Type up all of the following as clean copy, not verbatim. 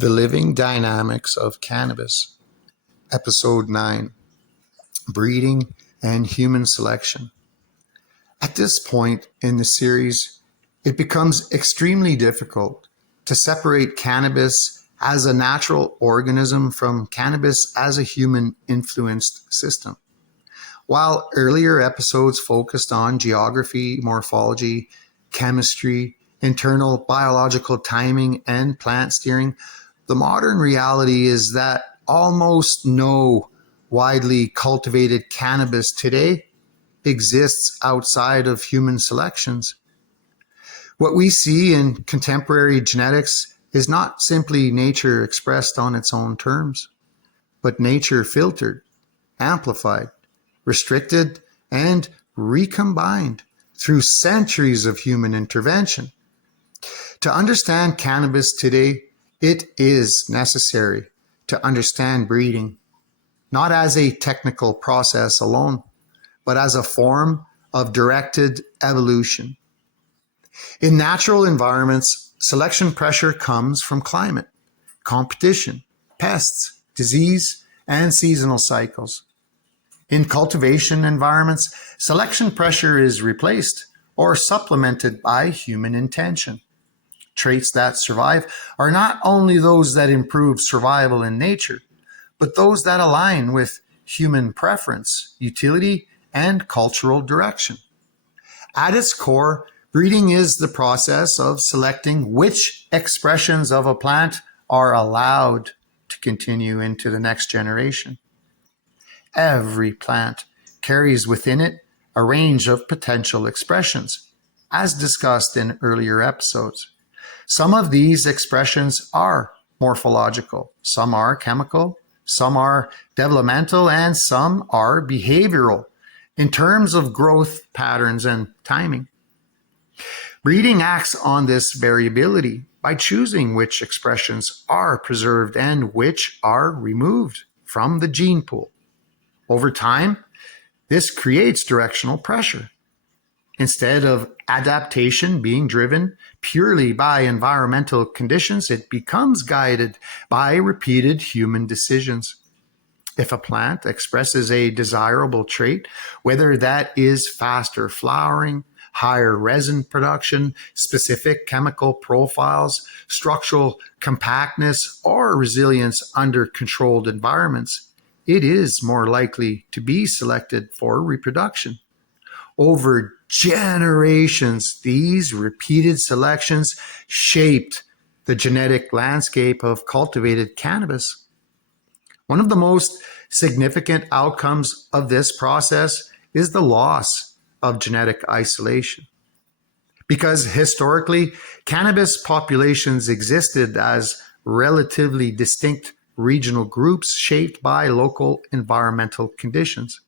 The Living Dynamics of Cannabis, Episode 9, Breeding and Human Selection. At this point in the series, it becomes extremely difficult to separate cannabis as a natural organism from cannabis as a human-influenced system. While earlier episodes focused on geography, morphology, chemistry, internal biological timing, and plant steering, the modern reality is that almost no widely cultivated cannabis today exists outside of human selections. What we see in contemporary genetics is not simply nature expressed on its own terms, but nature filtered, amplified, restricted, and recombined through centuries of human intervention. To understand cannabis today, it is necessary to understand breeding, not as a technical process alone, but as a form of directed evolution. In natural environments, selection pressure comes from climate, competition, pests, disease, and seasonal cycles. In cultivation environments, selection pressure is replaced or supplemented by human intention. Traits that survive are not only those that improve survival in nature, but those that align with human preference, utility, and cultural direction. At its core, breeding is the process of selecting which expressions of a plant are allowed to continue into the next generation. Every plant carries within it a range of potential expressions, as discussed in earlier episodes. Some of these expressions are morphological, some are chemical, some are developmental, and some are behavioral in terms of growth patterns and timing. Breeding acts on this variability by choosing which expressions are preserved and which are removed from the gene pool. Over time, this creates directional pressure. Instead of adaptation being driven purely by environmental conditions, it becomes guided by repeated human decisions. If a plant expresses a desirable trait, whether that is faster flowering, higher resin production, specific chemical profiles, structural compactness, or resilience under controlled environments, it is more likely to be selected for reproduction. Over generations, these repeated selections shaped the genetic landscape of cultivated cannabis. One of the most significant outcomes of this process is the loss of genetic isolation. Because historically, cannabis populations existed as relatively distinct regional groups shaped by local environmental conditions.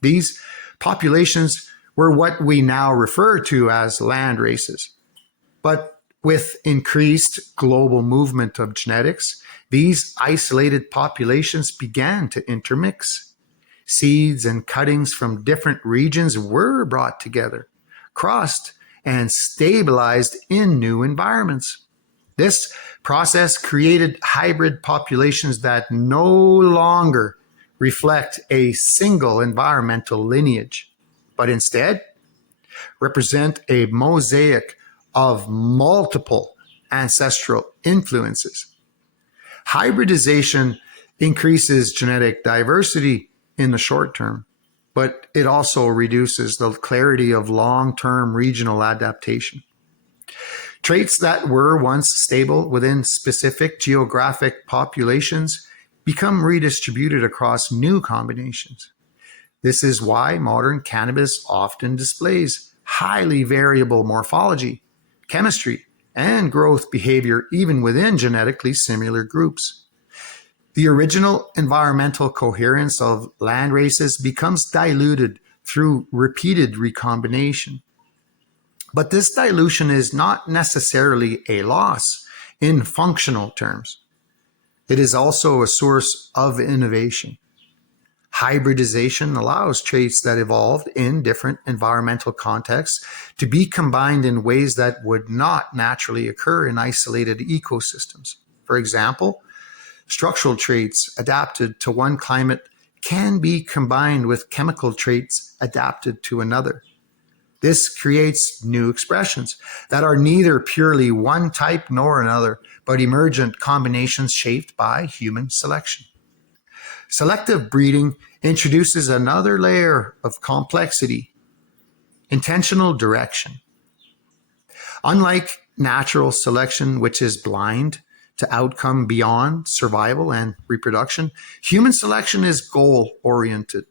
These populations were what we now refer to as landraces. But with increased global movement of genetics, these isolated populations began to intermix. Seeds and cuttings from different regions were brought together, crossed, and stabilized in new environments. This process created hybrid populations that no longer reflect a single environmental lineage, but instead represent a mosaic of multiple ancestral influences. Hybridization increases genetic diversity in the short term, but it also reduces the clarity of long-term regional adaptation. Traits that were once stable within specific geographic populations become redistributed across new combinations. This is why modern cannabis often displays highly variable morphology, chemistry, and growth behavior even within genetically similar groups. The original environmental coherence of landraces becomes diluted through repeated recombination. But this dilution is not necessarily a loss in functional terms. It is also a source of innovation. Hybridization allows traits that evolved in different environmental contexts to be combined in ways that would not naturally occur in isolated ecosystems. For example, structural traits adapted to one climate can be combined with chemical traits adapted to another. This creates new expressions that are neither purely one type nor another, but emergent combinations shaped by human selection. Selective breeding introduces another layer of complexity: intentional direction. Unlike natural selection, which is blind to outcome beyond survival and reproduction, human selection is goal-oriented.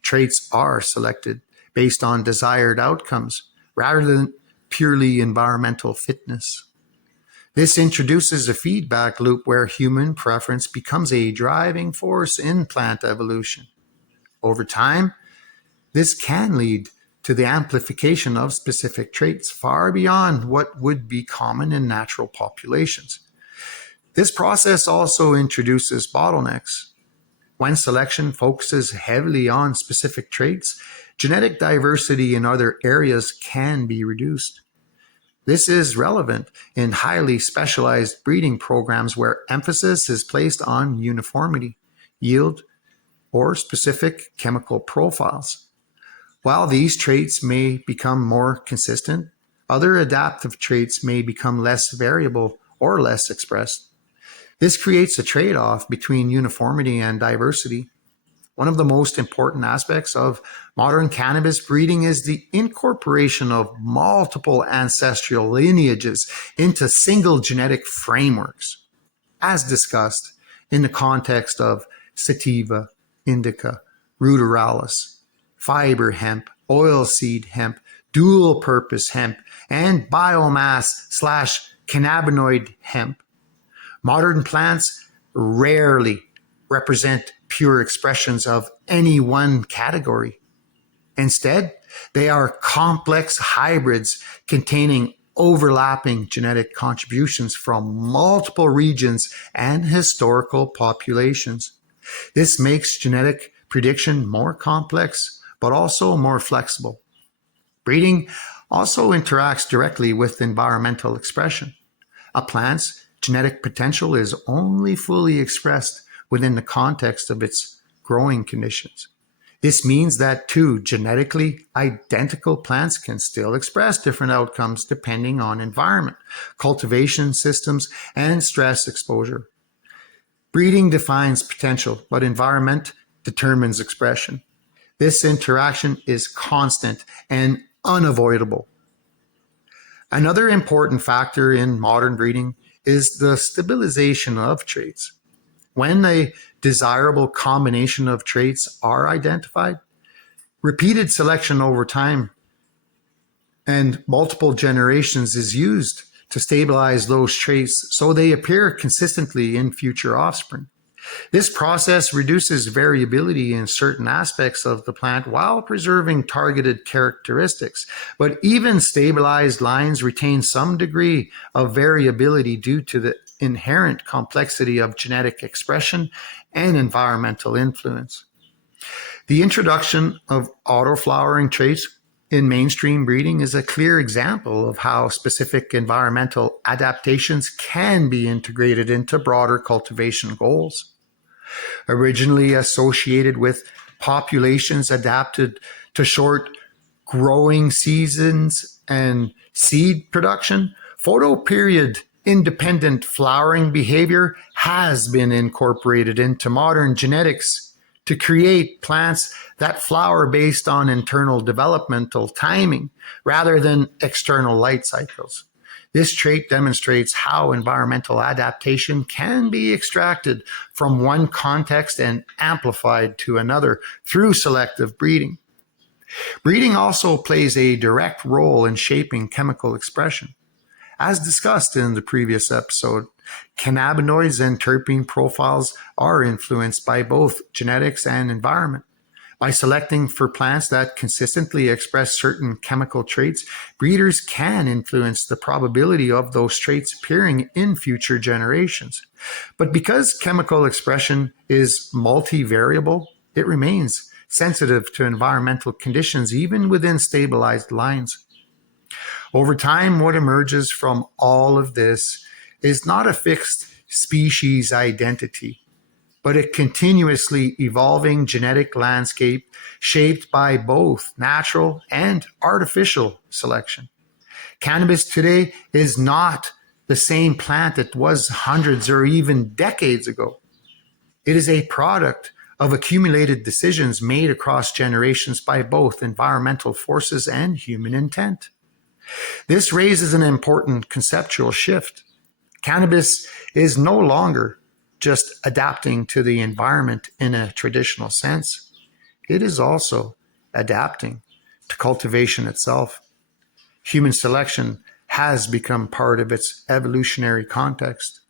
Traits are selected based on desired outcomes rather than purely environmental fitness. This introduces a feedback loop where human preference becomes a driving force in plant evolution. Over time, this can lead to the amplification of specific traits far beyond what would be common in natural populations. This process also introduces bottlenecks. When selection focuses heavily on specific traits, genetic diversity in other areas can be reduced. This is relevant in highly specialized breeding programs where emphasis is placed on uniformity, yield, or specific chemical profiles. While these traits may become more consistent, other adaptive traits may become less variable or less expressed. This creates a trade-off between uniformity and diversity. One of the most important aspects of modern cannabis breeding is the incorporation of multiple ancestral lineages into single genetic frameworks, as discussed in the context of sativa, indica, ruderalis, fiber hemp, oilseed hemp, dual-purpose hemp, and biomass/cannabinoid hemp. Modern plants rarely represent pure expressions of any one category. Instead, they are complex hybrids containing overlapping genetic contributions from multiple regions and historical populations. This makes genetic prediction more complex, but also more flexible. Breeding also interacts directly with environmental expression. A plant's genetic potential is only fully expressed within the context of its growing conditions. This means that two genetically identical plants can still express different outcomes depending on environment, cultivation systems, and stress exposure. Breeding defines potential, but environment determines expression. This interaction is constant and unavoidable. Another important factor in modern breeding is the stabilization of traits. When a desirable combination of traits are identified, repeated selection over time and multiple generations is used to stabilize those traits so they appear consistently in future offspring. This process reduces variability in certain aspects of the plant while preserving targeted characteristics, but even stabilized lines retain some degree of variability due to the inherent complexity of genetic expression and environmental influence. The introduction of autoflowering traits in mainstream breeding is a clear example of how specific environmental adaptations can be integrated into broader cultivation goals. Originally associated with populations adapted to short growing seasons and seed production, photoperiod independent flowering behavior has been incorporated into modern genetics to create plants that flower based on internal developmental timing rather than external light cycles. This trait demonstrates how environmental adaptation can be extracted from one context and amplified to another through selective breeding. Breeding also plays a direct role in shaping chemical expression. As discussed in the previous episode, cannabinoids and terpene profiles are influenced by both genetics and environment. By selecting for plants that consistently express certain chemical traits, breeders can influence the probability of those traits appearing in future generations. But because chemical expression is multivariable, it remains sensitive to environmental conditions even within stabilized lines. Over time, what emerges from all of this is not a fixed species identity, but a continuously evolving genetic landscape shaped by both natural and artificial selection. Cannabis today is not the same plant it was hundreds or even decades ago. It is a product of accumulated decisions made across generations by both environmental forces and human intent. This raises an important conceptual shift. Cannabis is no longer just adapting to the environment in a traditional sense. It is also adapting to cultivation itself. Human selection has become part of its evolutionary context.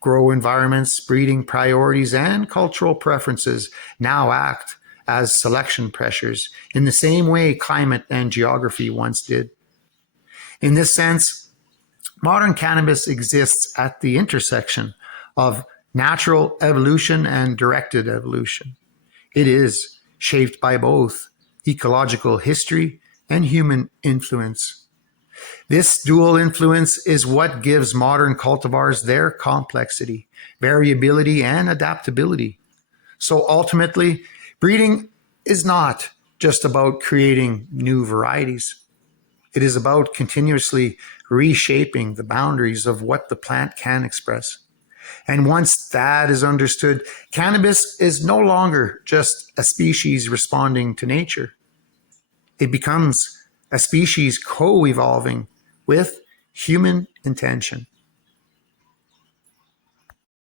Grow environments, breeding priorities, and cultural preferences now act as selection pressures in the same way climate and geography once did. In this sense, modern cannabis exists at the intersection of natural evolution and directed evolution. It is shaped by both ecological history and human influence. This dual influence is what gives modern cultivars their complexity, variability, and adaptability. So ultimately, breeding is not just about creating new varieties. It is about continuously reshaping the boundaries of what the plant can express. And once that is understood, cannabis is no longer just a species responding to nature. It becomes a species co-evolving with human intention.